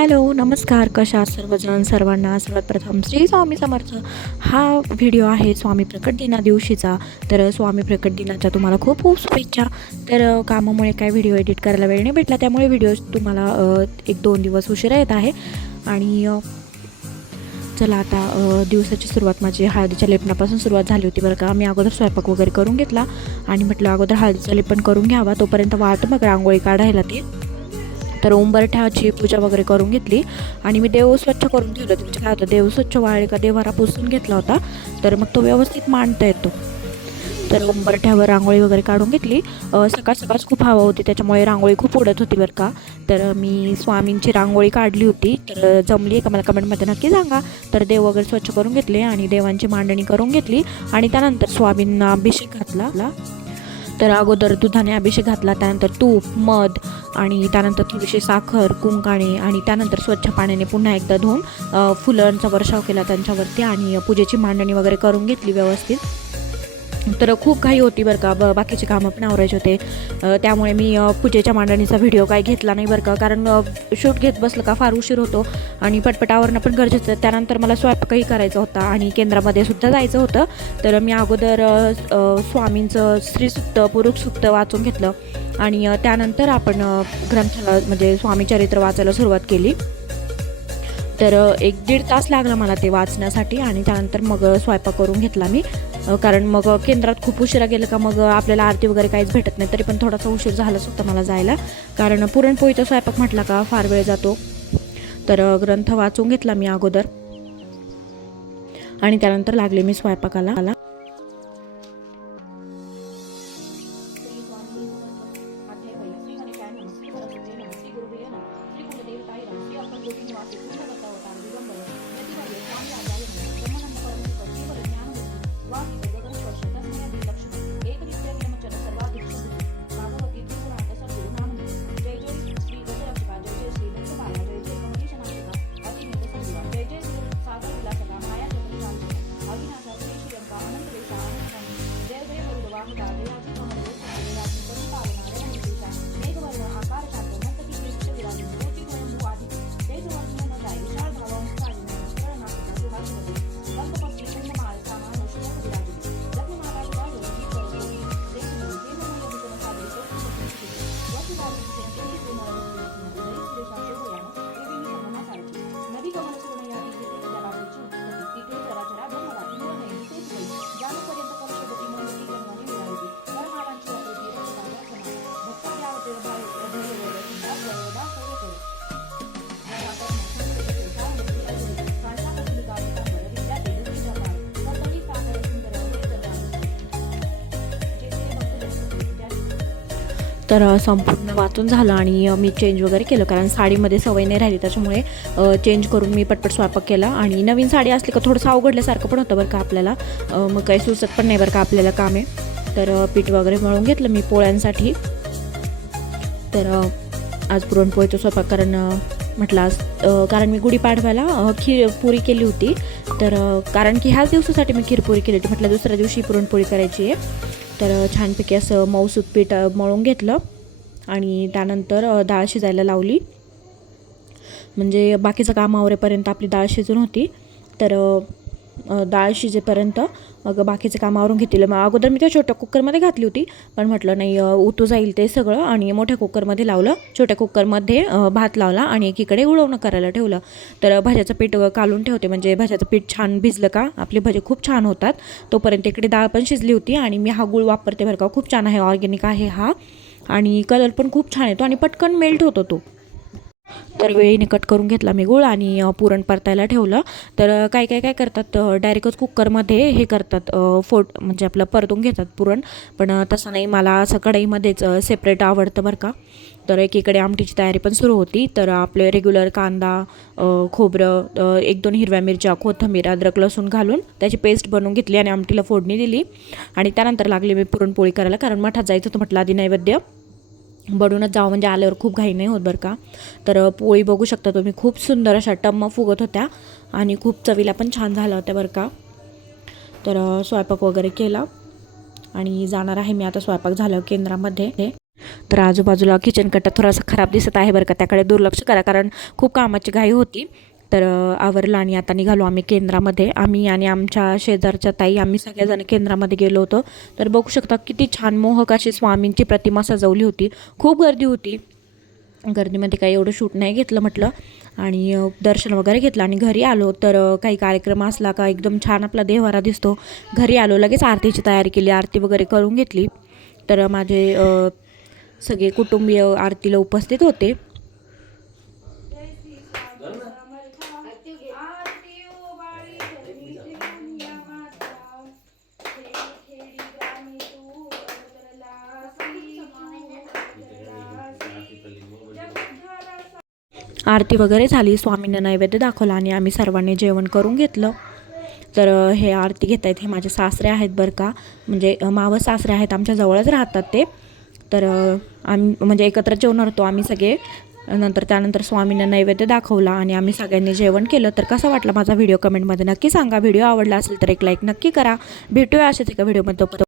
Hello, नमस्कार. कशा आहात सर्वजण? सर्वांना सर्वात प्रथम श्री स्वामी समर्थ. हा व्हिडिओ आहे स्वामी प्रकट दिना दिवशीचा. तर स्वामी प्रकट दिनाच्या तुम्हाला खूप खूप शुभेच्छा. तर कामामुळे काय व्हिडिओ एडिट करायला वेळ नाही भेटला, त्यामुळे व्हिडिओ तुम्हाला 1-2 दिवस उशिरा येत आहे. आणि चला आता दिवसाची सुरुवात माझी हळदीच्या लेपनापासून सुरुवात झाली होती बरं का. मी अगोदर स्वयंपाक वगैरे करून घेतला आणि म्हटलं अगोदर हळदीचं लेपन करून घ्यावा, तोपर्यंत वाट मग रांगोळी काढायला ते. तर उंबरठ्याची पूजा वगैरे करून घेतली आणि मी देव स्वच्छ करून ठेवलं होतं. म्हणजे काय होतं, देव स्वच्छ वाळले का देवारा पुसून घेतला होता, तर मग तो व्यवस्थित मांडता येतो. तर उंबरठ्यावर रांगोळी वगैरे काढून घेतली. सकाळच खूप हवा होती, त्याच्यामुळे रांगोळी खूप उडत होती बरं का. तर मी स्वामींची रांगोळी काढली होती. तर जमली आहे का मला कमेंटमध्ये नक्की सांगा. तर देव वगैरे स्वच्छ करून घेतले आणि देवांची मांडणी करून घेतली आणि त्यानंतर स्वामींना अभिषेक घातला. तर अगोदर दुधाने अभिषेक घातला, त्यानंतर तूप, मध आणि त्यानंतर थोडीशी साखर, कुंकाणे आणि त्यानंतर स्वच्छ पाण्याने पुन्हा एकदा धुवून फुलांचा वर्षाव केला त्यांच्यावरती आणि पूजेची मांडणी वगैरे करून घेतली व्यवस्थित. तर खूप घाई होती बरं का, बाकीचे कामं पण आवरायचे होते. त्यामुळे मी पूजेच्या मांडणीचा व्हिडिओ काय घेतला नाही बरं का, कारण शूट घेत बसलं का फार उशीर होतो आणि पटपट आवरणं पण गरजेचं. त्यानंतर मला स्वयंपाकही करायचा होता आणि केंद्रामध्ये सुद्धा जायचं होतं. तर मी अगोदर स्वामींचं श्रीसुक्त, पुरुषसुक्त वाचून घेतलं आणि त्यानंतर आपण ग्रंथाला म्हणजे स्वामी चरित्र वाचायला सुरुवात केली. तर 1-1.5 तास लागला मला ते वाचण्यासाठी आणि त्यानंतर मग स्वयंपाक करून घेतला मी. कारण मग केंद्रात खूप उशिरा गेलं का मग आपल्याला आरती वगैरे काहीच भेटत नाही. तरी पण थोडासा उशीर झालाच होता मला जायला, कारण पुरणपोळीचा स्वयंपाक म्हटला का फार वेळ जातो. तर ग्रंथ वाचून घेतला मी अगोदर आणि त्यानंतर लागले मी स्वयंपाकाला. तर संपूर्ण वाचून झालं आणि मी चेंज वगैरे केलं, कारण साडीमध्ये सवय नाही राहिली, त्याच्यामुळे चेंज करून मी पटपट स्वयंपाक केला. आणि नवीन साडी असली का थोडंसं अवघडल्यासारखं पण होतं बरं का आपल्याला, मग काही सुचत पण नाही बरं का आपल्याला कामे. तर पीठ वगैरे मळून घेतलं मी पोळ्यांसाठी. तर आज पुरणपोळीचा स्वयंपाक म्हटलं आज, कारण मी गुढीपाडव्याला पुरी केली होती. तर कारण की ह्याच दिवसासाठी मी खीरपुरी केली होती, म्हटलं दुसऱ्या दिवशी पुरणपोळी करायची आहे. तर छानपैकी असं मऊसूत पीठ मळून घेतलं आणि त्यानंतर डाळ शिजायला लावली. म्हणजे बाकीचं काम आवरेपर्यंत आपली डाळ शिजून होती. तर डाळ शिजेपर्यंत मग बाकीचं काम आवरून घेतलं. मग अगोदर मी त्या छोट्या कुकरमध्ये घातली होती, पण म्हटलं नाही उतू जाईल ते सगळं, आणि मोठ्या कुकरमध्ये लावलं. छोट्या कुकरमध्ये भात लावला आणि एकीकडे उळवणं करायला ठेवलं. तर भाज्याचं पीठ काढून ठेवते, म्हणजे भाज्याचं पीठ छान भिजलं का आपले भजे खूप छान होतात. तोपर्यंत इकडे डाळ पण शिजली होती आणि मी हा गूळ वापरते बरं का, खूप छान आहे, ऑर्गॅनिक आहे हा आणि कलर पण खूप छान येतो आणि पटकन मेल्ट होतो तो. तर वेळीने कट करून घेतला मी गूळ आणि पुरण परतायला ठेवलं. तर काय करतात, डायरेक्टच कुकरमध्ये हे करतात, म्हणजे आपलं परतून घेतात पुरण. पण तसं नाही, मला असं कढईमध्येच सेपरेट आवडतं बरं का. तर एकीकडे आमटीची तयारी पण सुरू होती. तर आपले रेग्युलर कांदा, खोबरं, 1-2 हिरव्या मिरच्या, कोथिंबीर, अद्रक, लसूण घालून त्याची पेस्ट बनवून घेतली आणि आमटीला फोडणी दिली. आणि त्यानंतर लागले मी पुरणपोळी करायला, कारण मठात जायचं होतं म्हटलं आधी नैवेद्य बनवूनच जावं, म्हणजे आल्यावर खूप घाई नाही होत बरं का. तर पोळी बघू शकता तुम्ही, खूप सुंदर अशा टम्म फुगत होत्या आणि खूप चवीला पण छान झाल्या होत्या बरं का. तर स्वयंपाक वगैरे केला आणि जाणार आहे मी आता स्वयंपाक झाल्यावर केंद्रामध्ये. तर आजूबाजूला किचन कट्टा थोडासा खराब दिसत आहे बरं का, त्याकडे दुर्लक्ष करा कारण खूप कामाची घाई होती. तर आवरलं आणि आता निघालो आम्ही केंद्रामध्ये. आम्ही आणि आमच्या शेजारच्या ताई आम्ही सगळेजण केंद्रामध्ये गेलो होतो. तर बघू शकता किती छान मोहक अशी स्वामींची प्रतिमा सजवली होती. खूप गर्दी होती. गर्दीमध्ये काही एवढं शूट नाही घेतलं म्हटलं आणि दर्शन वगैरे घेतलं आणि घरी आलो. तर काही कार्यक्रम असला का एकदम छान आपला देव्हारा दिसतो. घरी आलो लगेच आरतीची तयारी केली, आरती वगैरे करून घेतली. तर माझे सगळे कुटुंबीय आरतीला उपस्थित होते. आरती वगैरे झाली, स्वामींना नैवेद्य दाखवला आणि आम्ही सर्वांनी जेवण करून घेतलं. तर हे आरती घेत आहेत हे माझे सासरे आहेत बरं का, म्हणजे मावस सासरे आहेत, आमच्या जवळच राहतात ते. तर आम्ही म्हणजे एकत्र जेवणार होतो आम्ही सगळे. त्यानंतर स्वामींना नैवेद्य दाखवला आणि आम्ही सगळ्यांनी जेवण केलं. तर कसा वाटला माझा व्हिडिओ कमेंटमध्ये नक्की सांगा. व्हिडिओ आवडला असेल तर एक लाईक नक्की करा. भेटूया अशाच एका व्हिडिओमध्ये.